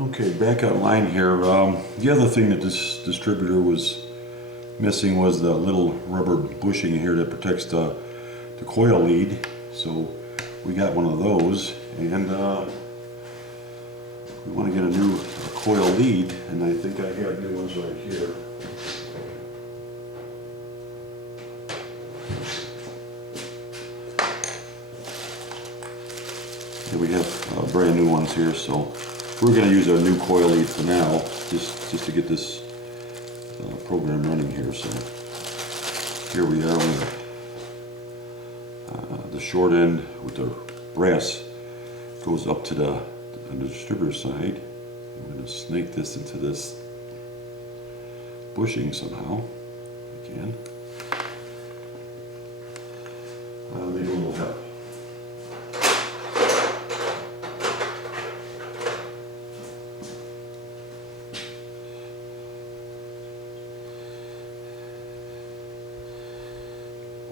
Okay, back online here. The other thing that this distributor was missing was the little rubber bushing here that protects the coil lead. So we got one of those, and we want to get a new coil lead, and I think I have new ones right here. Yeah, we have brand new ones here, so we're going to use our new coil lead for now, just to get this program running here. So here we are with the short end with the brass goes up to the distributor side. I'm going to snake this into this bushing somehow. I can. Maybe a little help.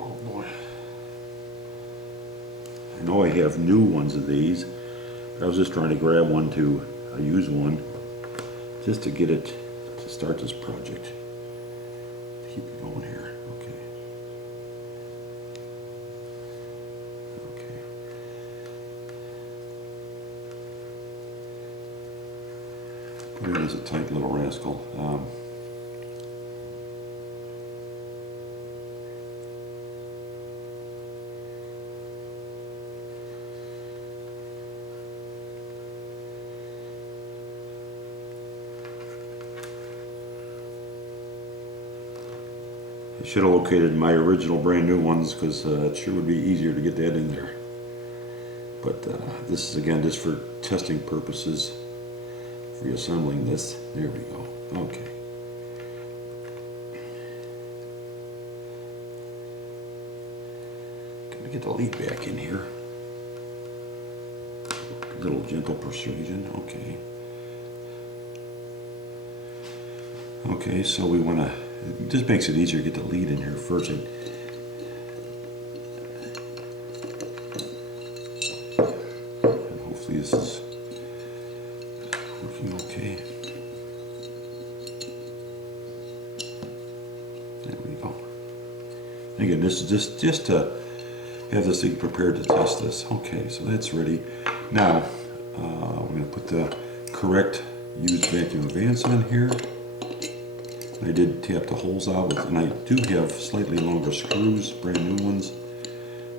Oh boy. I know I have new ones of these. I was just trying to grab one to use one just to get it to start this project. Keep it going here. Okay. Okay. Put it as a tight little rascal. I should have located my original brand new ones, because it sure would be easier to get that in there. But this is again just for testing purposes, reassembling this. There we go. Okay. Gonna get the lead back in here. A little gentle persuasion. Okay. Okay, so we want to. It just makes it easier to get the lead in here first. And hopefully this is working okay. There we go. And again, this is just to have this thing prepared to test this. Okay, so that's ready. Now, we're going to put the correct used vacuum advance on here. I did tap the holes out with, and I do have slightly longer screws, brand new ones.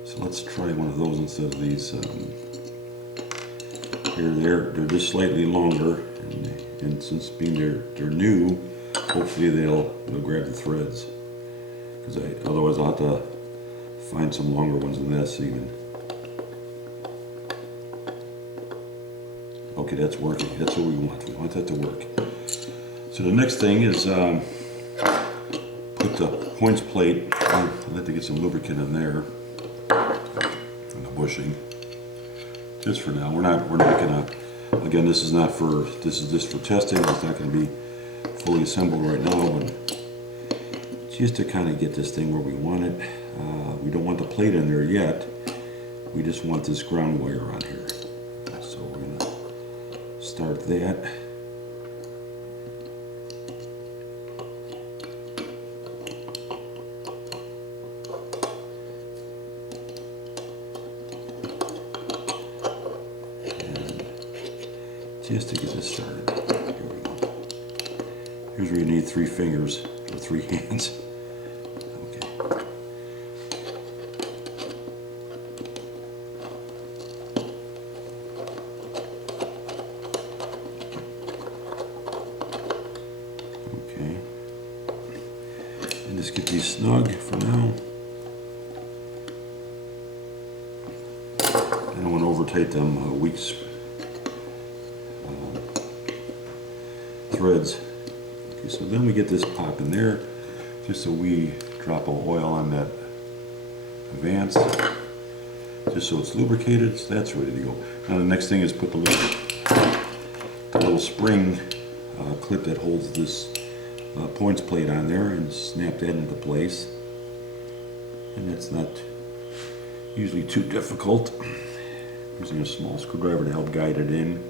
So let's try one of those instead of these. Here, they're just slightly longer, and since being they're new, hopefully they'll grab the threads. Because otherwise I'll have to find some longer ones than this even. Okay, that's working. That's what we want. We want that to work. So the next thing is put the points plate. I'd like to get some lubricant in there and the bushing. Just for now, we're not gonna. Again, this is just for testing. It's not going to be fully assembled right now, but just to kind of get this thing where we want it. We don't want the plate in there yet. We just want this ground wire on here. So we're gonna start that. Just to get this started. Here we go. Here's where you need 3 fingers or 3 hands. Okay. Okay. And just get these snug for now. I don't want to over tight them weeks. Threads. Okay, so then we get this pop in there, just a wee drop of oil on that advance, just so it's lubricated. So that's ready to go. Now the next thing is put the little spring clip that holds this points plate on there and snap that into place. And that's not usually too difficult. Using a small screwdriver to help guide it in.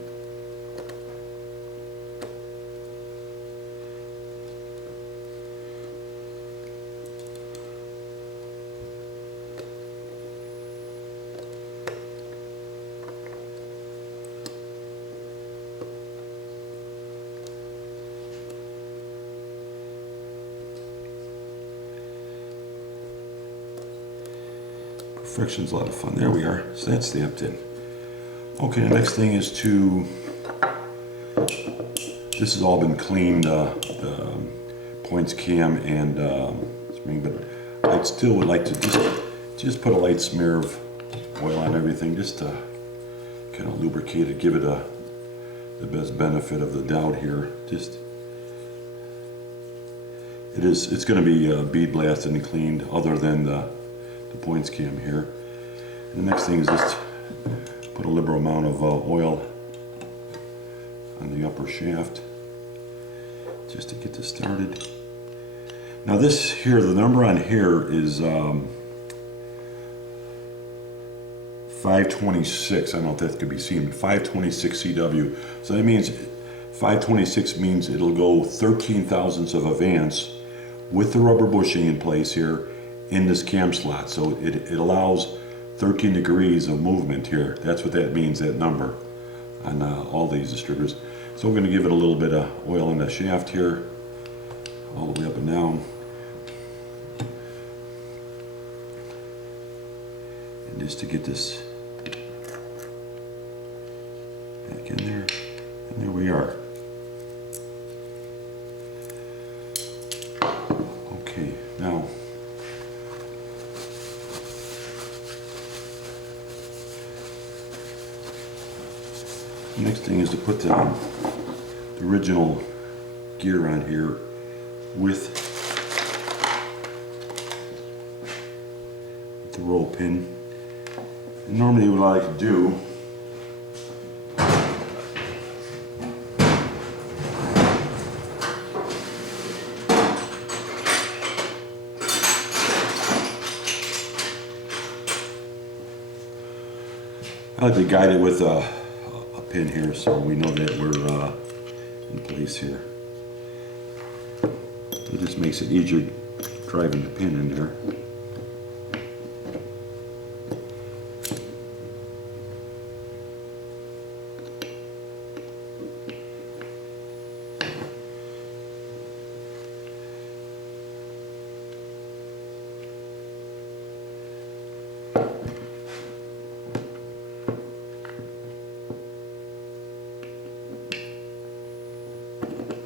Friction's a lot of fun. There we are. So that's stamped in. Okay, the next thing is to, this has all been cleaned, the points cam and spring, but I still would like to just put a light smear of oil on everything, just to kind of lubricate it, give it the best benefit of the doubt here. Just, it's going to be bead blasted and cleaned, other than the points cam here. And the next thing is just put a liberal amount of oil on the upper shaft, just to get this started. Now this here, the number on here is 526. I don't know if that could be seen, but 526 CW. So that means 526 means it'll go 13 thousandths of advance with the rubber bushing in place here in this cam slot. So it allows 13 degrees of movement here. That's what that means, that number, on all these distributors. So we're going to give it a little bit of oil in the shaft here, all the way up and down. And just to get this back in there, and there we are. Okay, now the next thing is to put the original gear on here with the roll pin. And normally what I like to do I like to guide it with a pin here, so we know that we're in place here. It just makes it easier driving the pin in there.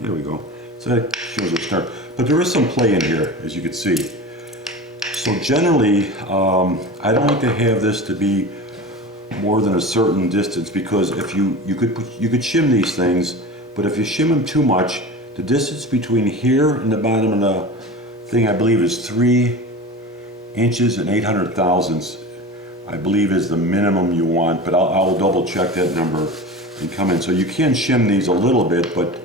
There we go. So that shows a start. But there is some play in here, as you can see. So generally, I don't like to have this to be more than a certain distance, because if you could shim these things, but if you shim them too much, the distance between here and the bottom of the thing, I believe, is 3 inches and 800 thousandths. I believe is the minimum you want, but I'll double check that number and come in. So you can shim these a little bit, but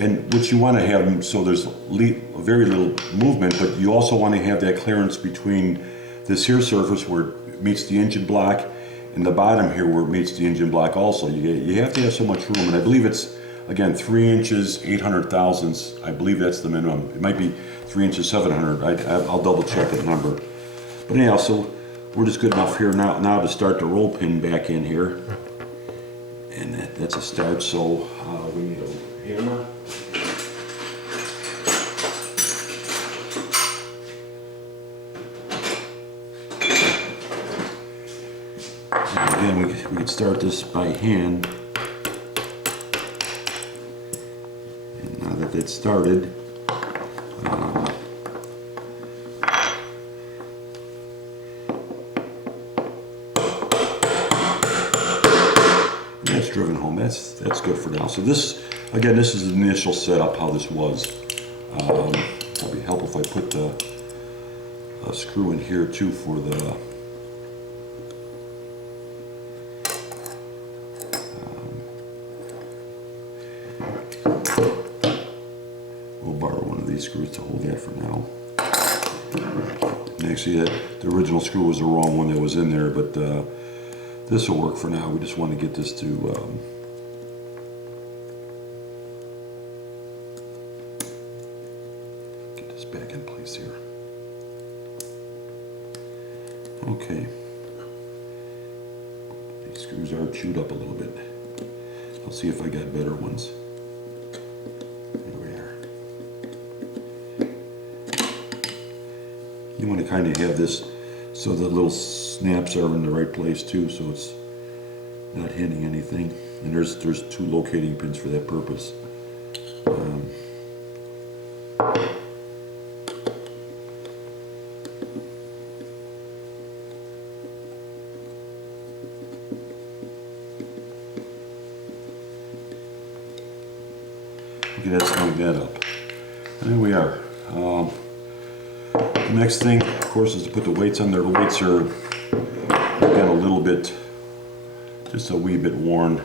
and what you want to have them so there's very little movement, but you also want to have that clearance between this here surface where it meets the engine block and the bottom here where it meets the engine block also. You have to have so much room, and I believe it's, again, 3 inches, 800 thousandths. I believe that's the minimum. It might be 3 inches, 700. I'll double check that number. But anyhow, so we're just good enough here now to start the roll pin back in here. And that's a start, so we need a hammer. And again, we could start this by hand. And now that that's started, that's driven home. That's good for now. So this, again, this is the initial setup, how this was. Probably help if I put the screw in here too for the we'll borrow one of these screws to hold that for now. And actually, the original screw was the wrong one that was in there, but this will work for now. We just want to get this to get this back in place here. Okay. These screws are chewed up a little bit. I'll see if I got better ones. There we are. You want to kind of have this so the little snaps are in the right place too, so it's not hitting anything. And there's 2 locating pins for that purpose. Okay, that's snug that up. And there we are. The next thing, of course, is to put the weights on there. The weights are again a little bit, just a wee bit worn,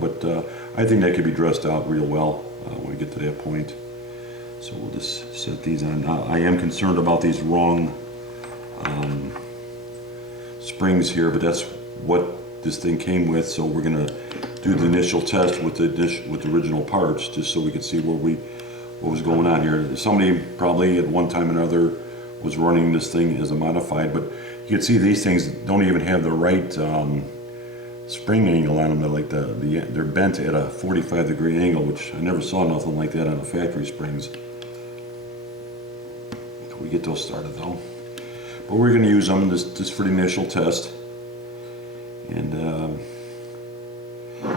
but I think that could be dressed out real well when we get to that point. So we'll just set these on. I am concerned about these wrong springs here, but that's what this thing came with. So we're gonna do the initial test with the original parts, just so we could see what was going on here. Somebody probably at one time or another was running this thing as a modified, but you can see these things don't even have the right spring angle on them. They're like they're bent at a 45-degree angle, which I never saw nothing like that on the factory springs. We get those started though, but we're going to use them just for the initial test. And I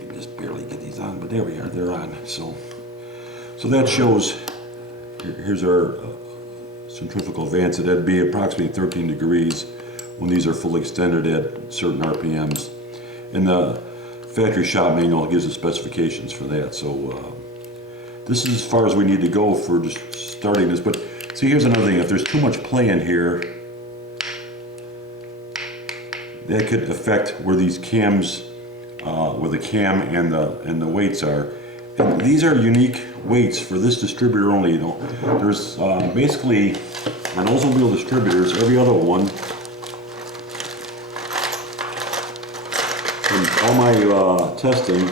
can just barely get these on, but there we are, they're on. So that shows, here's our centrifugal advance. That'd be approximately 13 degrees when these are fully extended at certain RPMs. And the factory shop manual gives the specifications for that. So this is as far as we need to go for just starting this. But see, here's another thing. If there's too much play in here, that could affect where these cams, where the cam and the weights are. And these are unique weights for this distributor only. You know, there's basically on Oldsmobile distributors, every other one. From all my testing,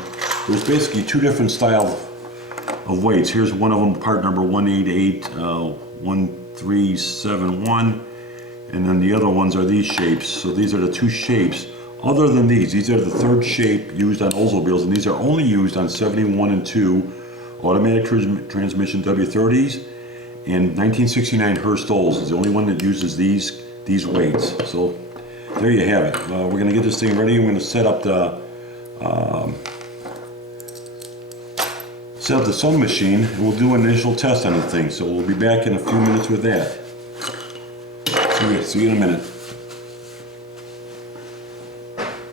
there's basically 2 different styles of weights. Here's one of them, part number 1881371, and then the other ones are these shapes. So these are the 2 shapes. Other than these are the 3rd shape used on Oldsmobiles, and these are only used on 71 and 2 automatic transmission W-30s, and 1969 Hurst Olds is the only one that uses these weights. So there you have it. We're going to get this thing ready. We're going to set up the sun machine, and we'll do an initial test on the thing. So we'll be back in a few minutes with that. See you in a minute.